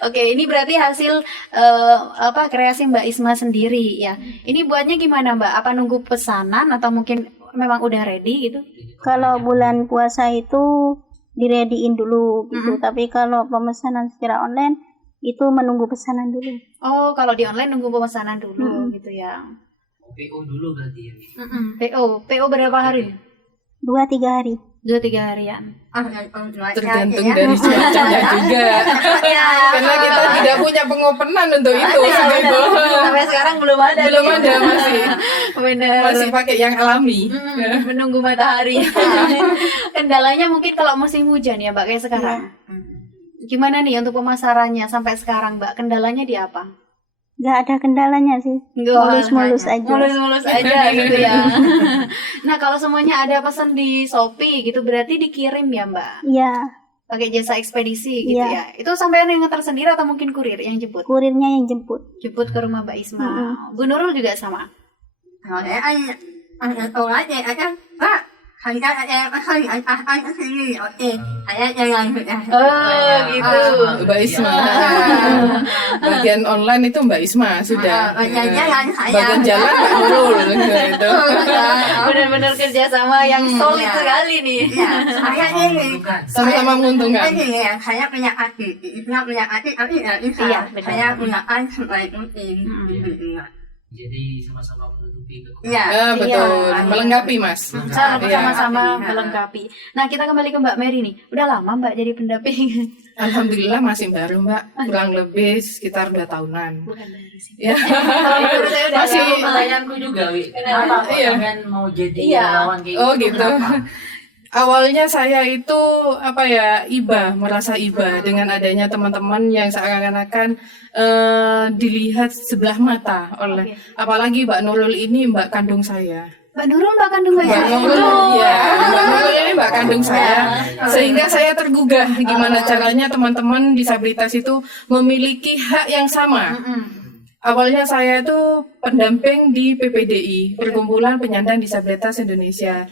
Oke, ini berarti hasil kreasi Mbak Isma sendiri ya. Ini buatnya gimana Mbak? Apa nunggu pesanan atau mungkin memang udah ready gitu? Kalau bulan puasa itu direadiin dulu gitu, tapi kalau pemesanan secara online itu menunggu pesanan dulu. Oh, kalau di online nunggu pemesanan dulu gitu ya. PO dulu berarti ya, Bi? PO berapa hari? 2-3 hari. 2-3 harian. Tergantung dari cuacanya juga. Karena kita tidak punya pengopenan untuk itu. Gitu. Sampai sekarang belum ada. Belum nih. ada masih. Bener. Masih pakai yang alami. Menunggu matahari. Kendalanya mungkin kalau musim hujan ya Mbak kayak sekarang. Gimana nih untuk pemasarannya sampai sekarang Mbak? Kendalanya di apa? Nggak ada kendalanya sih. Mulus-mulus aja. Mulus-mulus aja gitu ya. Nah kalau semuanya ada pesan di Shopee gitu berarti dikirim ya Mbak? Iya, Pakai jasa ekspedisi gitu Iya. ya. Itu sampean yang ngantar sendiri atau mungkin kurir yang jemput? kurirnya yang jemput. Jemput ke rumah Mbak Isma. Bu Nurul juga sama? Oh gitu. Mbak Isma. Bagian online itu Mbak Isma sudah. Bagian jalan Mbak Nurul gitu. Benar-benar kerjasama yang solid sekali nih. Bukan. Sama-sama menguntungkan. Saya punya hati, saya punya hati, tapi Iya, benar. saya gunakan supaya itu Jadi sama-sama menutupi kekurangan. Iya. Betul, Iya. melengkapi Mas. Sama-sama Iya. melengkapi. Nah, kita kembali ke Mbak Mary nih. Udah lama Mbak jadi pendamping? Alhamdulillah masih baru Mbak, kurang lebih sekitar 2 tahunan. Bukan dari sini. Ya. Masih Masih pertanyaanku juga, Wi. Kenapa kok Iya. kalian mau jadi Iya. relawan kayak Oh gitu? gitu. Kenapa? Awalnya saya itu merasa iba dengan adanya teman-teman yang seakan-akan dilihat sebelah mata oleh, apalagi Mbak Nurul ini mbak kandung saya. Mbak Nurul Mbak kandung Mbak Mbak Nurul, ya, Mbak Nurul ini mbak kandung saya, sehingga saya tergugah gimana caranya teman-teman disabilitas itu memiliki hak yang sama. Awalnya saya itu pendamping di PPDI, Perkumpulan Penyandang Disabilitas Indonesia,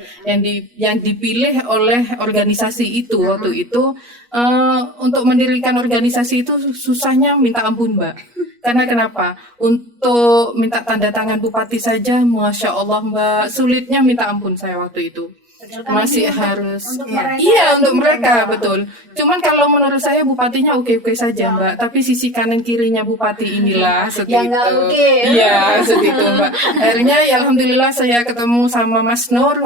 yang dipilih oleh organisasi itu waktu itu. Untuk mendirikan organisasi itu susahnya minta ampun Mbak. Karena kenapa? Untuk minta tanda tangan bupati saja, Masya Allah Mbak, sulitnya minta ampun saya waktu itu. Masih harus untuk mereka betul. Cuman kalau menurut saya bupatinya oke-oke saja Mbak, tapi sisi kanan kirinya bupati inilah seperti Yang nggak itu. oke. Iya seperti itu Mbak. Akhirnya ya alhamdulillah saya ketemu sama Mas Nur,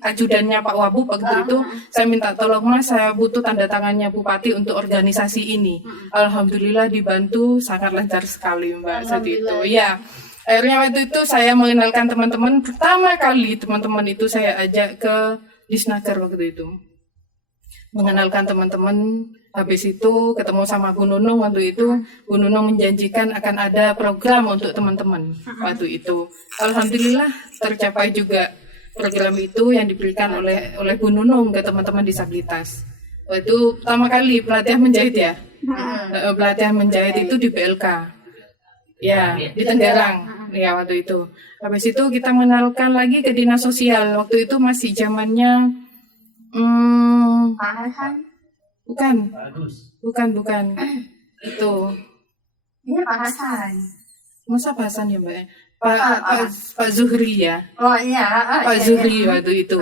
ajudannya Pak Wabub waktu itu. Saya minta tolong Mas, saya butuh tanda tangannya bupati untuk organisasi ini. Alhamdulillah dibantu, sangat lancar sekali Mbak seperti itu. Ya. Akhirnya waktu itu saya mengenalkan teman-teman, pertama kali teman-teman itu saya ajak ke Disnaker waktu itu. Mengenalkan teman-teman, habis itu ketemu sama Bu Nunung waktu itu. Bu Nunung menjanjikan akan ada program untuk teman-teman waktu itu. Alhamdulillah tercapai juga program itu yang diberikan oleh Bu Nunung ke teman-teman disabilitas. Waktu itu pertama kali pelatihan menjahit ya. Pelatihan menjahit itu di BLK. Ya, di Tenggarang. Ya, waktu itu. Habis itu kita mengenalkan lagi ke dinas sosial. Waktu itu masih zamannya bukan. Bagus. Bukan. Itu. Ini Pak Hasan. Masa Pak Hasan ya, Mbak? Pak Zuhri ya. Oh iya. Pak Zuhri waktu itu.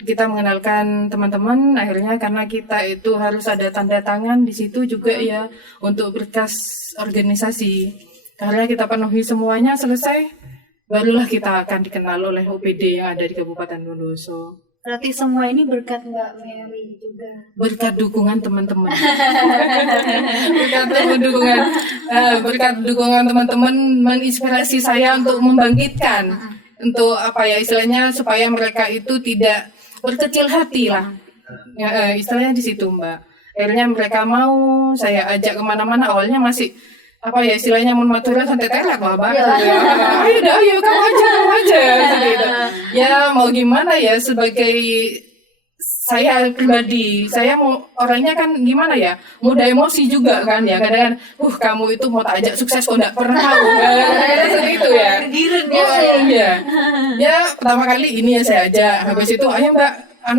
Kita mengenalkan teman-teman, akhirnya karena kita itu harus ada tanda tangan di situ juga ya untuk berkas organisasi. Karena kita penuhi semuanya selesai, barulah kita akan dikenal oleh OPD yang ada di Kabupaten Bondowoso. Berarti semua ini berkat Mbak Mary juga. Berkat dukungan teman-teman. berkat dukungan teman-teman menginspirasi saya untuk membangkitkan, untuk istilahnya supaya mereka itu tidak berkecil hati lah. Ya, istilahnya di situ Mbak. Akhirnya mereka mau saya ajak kemana-mana. Awalnya masih istilahnya Madura santai terak lah Mbak. Ayo kamu aja gitu. Ya mau gimana ya, sebagai saya pribadi, saya mau orangnya kan gimana ya, mudah emosi juga kan ya, kadang-kadang kamu itu mau tak ajak sukses kok enggak pernah seperti itu ya. Ya pertama kali ini ya saya ajak, habis itu ayo Mbak,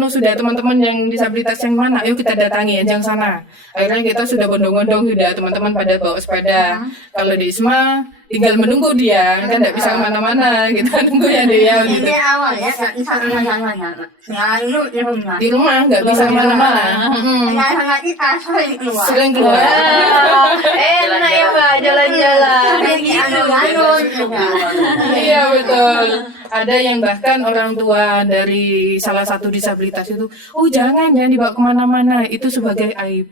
sudah teman-teman yang disabilitas yang mana, ayo kita datangi yang sana. Akhirnya kita sudah bondong-bondong, sudah teman-teman pada bawa sepeda. Kalau di ISMA tinggal menunggu dia, kan nggak bisa kemana-mana, kita nunggu ya dia gitu. Ini awal ya, nggak bisa kemana-mana. Selalu di rumah. Di rumah nggak bisa kemana-mana. Sangat kita sering keluar. Sering keluar. Enak ya Mbak, jalan-jalan. Ini alun-alun juga. Iya betul. Ada yang bahkan orang tua dari salah satu disabilitas itu, jangan dibawa kemana-mana, itu sebagai aib.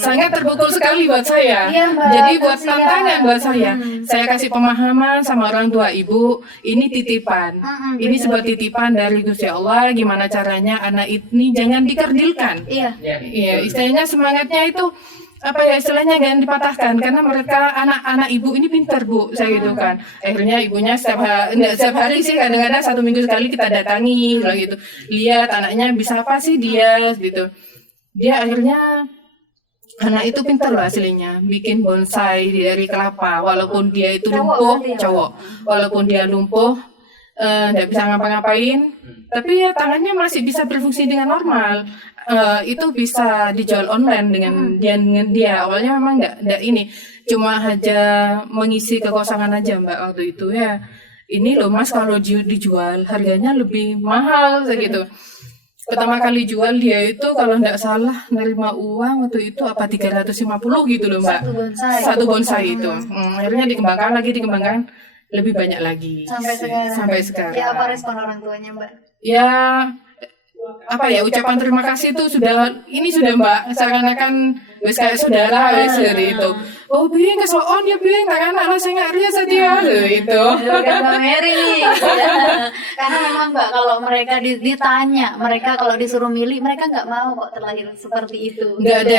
Sangat terpukul sekali buat saya. Iya, Mbak, Jadi buat kasihan. tantangan buat saya. Saya kasih pemahaman sama orang tua ibu, ini titipan. Ini sebuah titipan dari Gusti Allah, gimana caranya anak ini jangan dikerdilkan. Iya. Iya, istilahnya semangatnya itu istilahnya jangan dipatahkan, karena mereka anak-anak ibu ini pintar Bu, saya gitu kan. Akhirnya ibunya setiap hari sih, kadang-kadang 1 minggu sekali kita datangi gitu. Lihat anaknya bisa apa sih dia gitu. Dia akhirnya anak itu pintar loh aslinya, bikin bonsai dari kelapa, walaupun dia itu lumpuh, cowok. Walaupun dia lumpuh, nggak bisa ngapa-ngapain, tapi ya tangannya masih bisa berfungsi dengan normal. Itu bisa dijual online dengan dia. Awalnya memang nggak ini, cuma aja mengisi kekosongan aja Mbak waktu itu ya. Ini loh Mas, kalau dijual harganya lebih mahal segitu. pertama kali jual dia itu kalau nggak salah nerima uang waktu itu apa 350 gitu loh Mbak. Satu bonsai itu. Akhirnya dikembangkan lebih banyak lagi. Sampai sekarang. Ya apa respon orang tuanya Mbak? Ya apa ya, ucapan terima kasih itu sudah Mbak, seakan-akan wis kayak saudara wis dari itu. Oh biyen kesoon ya biyen tak anak lah saya ria saja itu. Mbak Mary nih. Karena memang Mbak kalau mereka ditanya, mereka kalau disuruh milih mereka nggak mau kok terlahir seperti itu. Nggak ada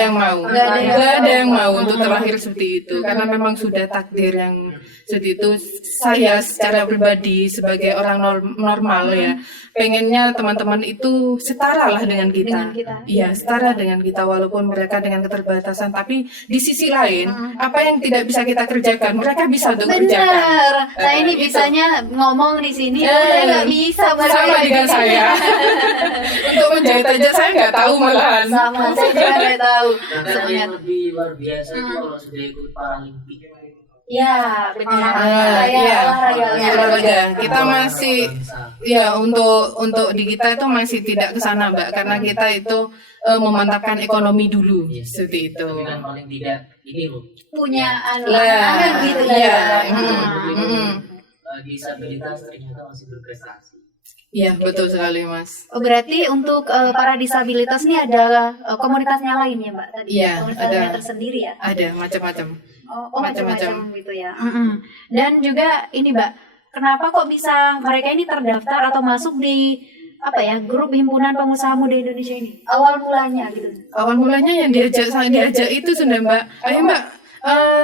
yang mau untuk terlahir seperti itu, karena memang sudah takdir yang seperti itu. Saya secara pribadi sebagai orang normal ya, pengennya teman-teman itu setara lah dengan kita. Iya, setara dengan kita walaupun mereka dengan keterbatasan, tapi di sisi lain apa yang tidak bisa kita kerjakan mereka bisa untuk kerjakan. Benar. Saya ini bisanya ngomong di sini, saya nggak bisa. Sama dengan saya. Untuk menjahit aja saya nggak tahu malahan. Sama saya juga nggak tahu. Karena yang lebih luar biasa itu kalau sudah ikut Paralimpik. Ya, benar. Olahraga. Kita masih ya untuk di kita itu masih tidak ke sana Mbak, karena kita itu memantapkan ekonomi dulu seperti itu. Tapi kan paling tidak ini loh. Punya Lah, gitu iya. Disabilitas ternyata masih berprestasi. Iya, betul sekali Mas. Oh, berarti untuk para disabilitas ini ada komunitasnya lain ya Mbak tadi? Iya, komunitasnya ada. tersendiri ya? Ada macam-macam. Oh Macam-macam. macam-macam gitu ya. Dan juga ini Mbak, kenapa kok bisa mereka ini terdaftar atau masuk di apa ya grup himpunan pengusaha muda Indonesia ini? Awal mulanya gitu. Awal mulanya yang diajak itu sudah Mbak. Ayo Mbak,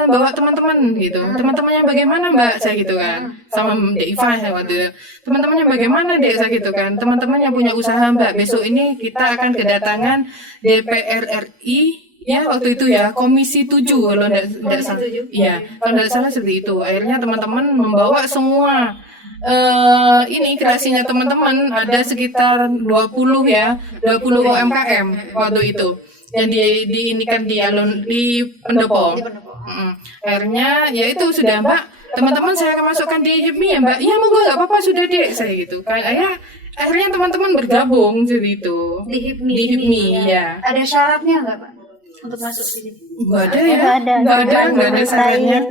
bawa teman-teman gitu. Teman-temannya bagaimana Mbak? Saya gitu kan. Sama Dek Iva waktu itu. Teman-temannya bagaimana Dek? Saya gitu kan. Teman-temannya punya usaha Mbak. Besok ini kita akan kedatangan DPR RI. Ya waktu itu ya Komisi 7 kalau tidak salah. Iya, kalau tidak salah seperti itu. Akhirnya teman-teman membawa semua ini kreasinya teman-teman, ada sekitar 20 UMKM waktu itu yang diinikan di pendopo. Akhirnya ya itu sudah Mbak, teman-teman saya akan masukkan di HIPMI ya Mbak. Iya monggo nggak apa-apa sudah Dek, saya gitu kan. Akhirnya teman-teman bergabung seperti itu Di HIPMI ya. Ada syaratnya nggak Pak untuk masuk di sini? Nggak ada ya, nggak ada syaratnya.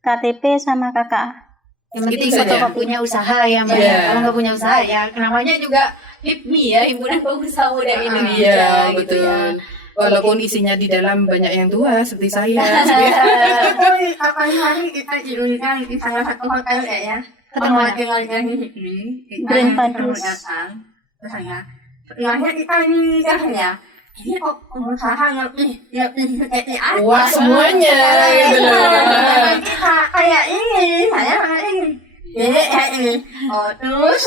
KTP sama KKA. Yang penting Itu saja. kalau punya usaha ya Mbak. Iya. Kalau nggak punya usaha ya namanya juga HIPMI ya, Himpunan Pengusaha Muda Indonesia. Iya, gitu betul. ya. Walaupun isinya di dalam banyak yang tua seperti saya. Kapan hari kita diundang di salah satu hotel ya. Ketemu tinggal di sini. Grand Padus. Saya, sebenarnya kita ini ya. Ini kok pengusaha lebih Wah semuanya gitu loh. kayak ini, saya kayak ini. Kayak ini. Oh terus.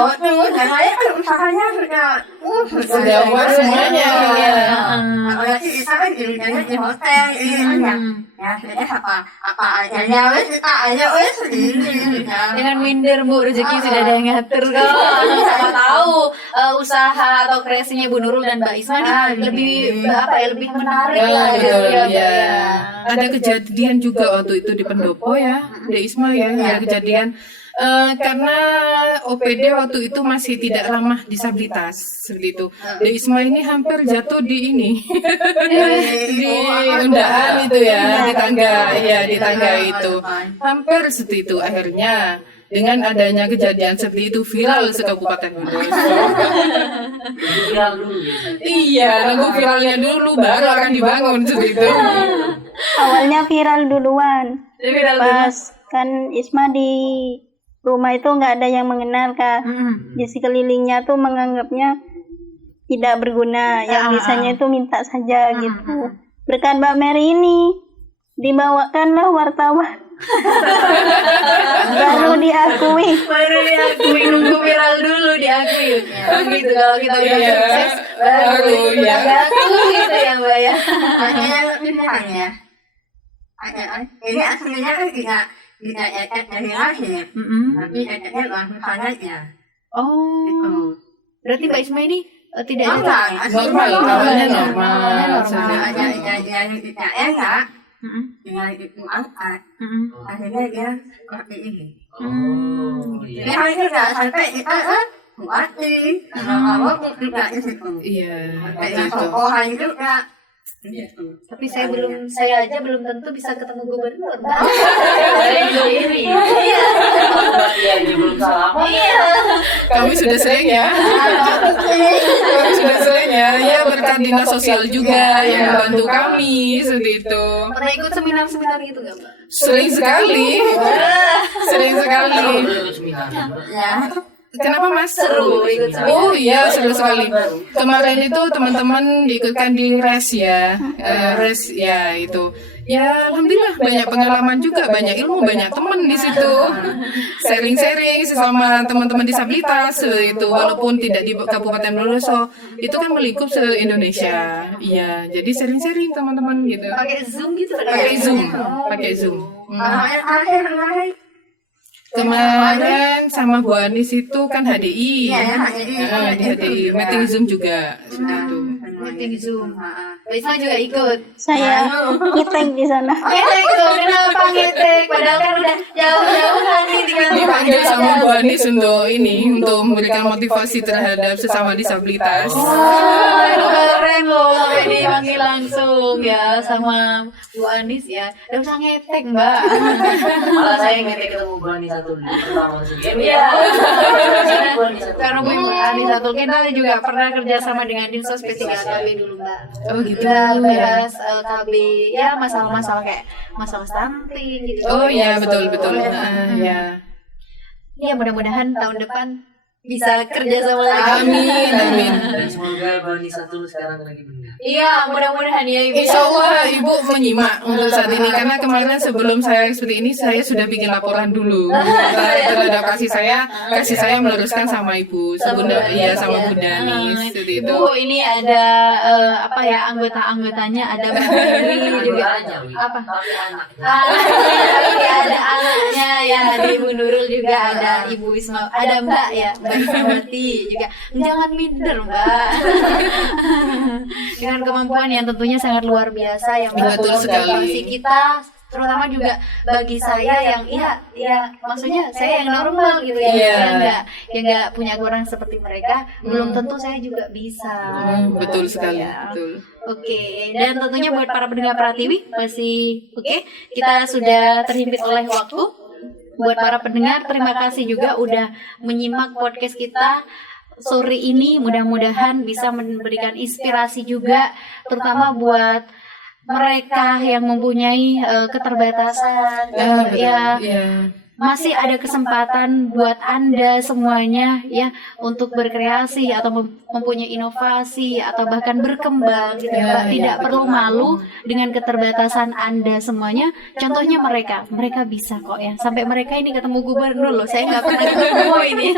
Oh terus, saya kan usahanya Sudah wah semuanya. Kalau kita kan di hotel ini kan ya saya apa aja wes kita aja wes ini. Dengan minder Bu, rezeki sudah ada yang ngatur kok. Sama tahu usaha atau kreasinya Bu Nurul dan Mbak Isma nih lebih lebih menarik lah gitu ya. Ada kejadian juga waktu itu di pendopo ya, Dek Isma ya, ada kejadian karena OPD waktu itu masih tidak ramah disabilitas seperti itu. Dek Isma ini hampir jatuh di ini di undaan itu ya, di tangga itu hampir seperti itu. Akhirnya dengan adanya kejadian seperti itu viral sekabupaten Bondowoso. Viral dulu ya. Iya, nunggu viralnya dulu baru akan dibangun seperti itu. Awalnya viral duluan. Pas kan Isma di rumah itu nggak ada yang mengenal Kak. Di sekelilingnya tuh menganggapnya tidak berguna. Yang bisanya itu minta saja gitu. Berkat Mbak Mary ini dibawakanlah wartawan. Baru diakui. Nunggu viral dulu diakui. Gitu kalau kita udah sukses baru diakui gitu ya Mbak ya. Ada yang lebih ya. Ini aslinya kan tidak dari lahir, tapi adanya langsung sangatnya. Oh, berarti Mbak Isma ini tidak ada Normal, awalnya normal. Ada yang tidak enak, dengan itu angkat, akhirnya dia seperti ini. Oh, iya. Ya itu nggak sampai kita mati, kalau tidak di situ. Iya, Kayak gitu. tokohan juga. Tapi saya aja belum tentu bisa ketemu gubernur, Mbak. Iya, dia belum salaman. Kami sudah sering ya. Kami sudah sering ya. Ya berkat dinas sosial juga yang membantu kami seperti itu. Pernah ikut seminar-seminar gitu nggak, Mbak? Sering sekali. Sering sekali. Ya. Kenapa Mas? Seru, ikut seminar. Oh iya, seru sekali. Kemarin itu teman-teman diikutkan di res ya. Res ya itu. Ya alhamdulillah banyak pengalaman juga, banyak ilmu, banyak teman di situ. Sharing-sharing sesama teman-teman disabilitas itu walaupun tidak di Kabupaten Bondowoso, itu kan melingkup se-Indonesia. Iya, jadi sharing-sharing teman-teman gitu. Pakai Zoom gitu? Pakai Zoom, pakai Zoom. Akhir. Kemarin sama Bu Anis itu kan HDI. Iya, HDI. Di HDI, meeting Zoom juga seperti itu. Meeting Zoom. Mbak Isma juga ikut. Saya ngiting di sana. Ngetek tuh, kenapa ngetek? Padahal kan udah jauh-jauh hari tinggal Dipanggil sama Bu Anis untuk memberikan motivasi terhadap sesama disabilitas. Itu keren loh, sampai dipanggil langsung ya sama Bu Anis ya. Udah usah ngetek, Mbak. Malah saya ngetek ketemu Bu Ani satu dulu pertama sih. Iya. Bu Ani satu. Karena Bu Anis satu kita juga pernah kerja sama dengan Dinsos P3KB dulu, Mbak. Oh gitu. Kita bahas KB ya masalah-masalah kayak masalah stunting gitu. Oh iya betul. Ya. Ya mudah-mudahan tahun depan bisa kerja sama lagi. Amin. Dan semoga Bu Ani satu sekarang lagi benar. Iya, mudah-mudahan ya Ibu. Insya Allah Ibu menyimak untuk saat ini karena kemarin sebelum saya seperti ini saya sudah bikin laporan dulu terhadap kasih saya meluruskan sama Ibu Bunda ya sama Bunda Anis seperti itu. Bu, ini ada apa ya anggota-anggotanya ada Bu Nurul juga. Apa? Tapi anak. Ini ada anaknya ya, ada Ibu Nurul juga, ada Ibu Isma, ada Mbak ya, Mbak Ismawati juga. Jangan minder, Mbak. Dengan kemampuan yang tentunya sangat luar biasa yang Betul sekali. motivasi kita, terutama juga bagi saya yang maksudnya saya yang normal gitu ya, Iya. yang nggak punya orang seperti mereka, belum tentu saya juga bisa. Betul sekali, Ya. betul. Oke, dan tentunya buat para pendengar Pratiwi masih oke. Kita sudah terhimpit oleh waktu. Buat para pendengar, terima kasih juga udah menyimak podcast kita sore ini. Mudah-mudahan bisa memberikan inspirasi juga, terutama buat mereka yang mempunyai keterbatasan. Ya, masih ada kesempatan buat Anda semuanya ya untuk berkreasi atau mempunyai inovasi atau bahkan berkembang gitu ya, Mbak. Tidak perlu malu dengan keterbatasan Anda semuanya. Contohnya mereka bisa kok ya. Sampai mereka ini ketemu gubernur loh. Saya nggak pernah ketemu ini.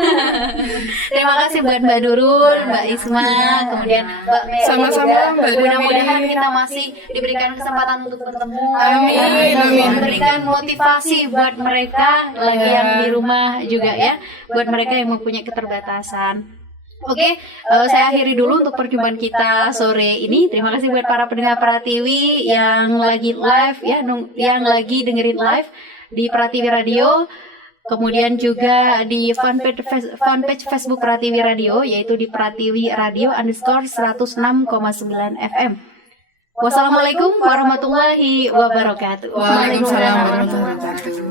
Terima kasih buat Mbak Nurul, Mbak Isma, kemudian Mbak Mary Sama-sama, juga. Mbak Dewi. Mudah-mudahan kita masih diberikan kesempatan untuk bertemu. Amin. Memberikan motivasi buat mereka lagi yang di rumah juga ya, buat mereka yang mempunyai keterbatasan. Oke, saya akhiri dulu untuk perjumpaan kita sore ini. Terima kasih buat para pendengar Pratiwi yang lagi live ya, yang lagi dengerin live di Pratiwi Radio. Kemudian juga di fanpage Facebook Pratiwi Radio, yaitu di Pratiwi Radio _106,9 FM. Wassalamualaikum warahmatullahi wabarakatuh. Waalaikumsalam warahmatullahi wabarakatuh.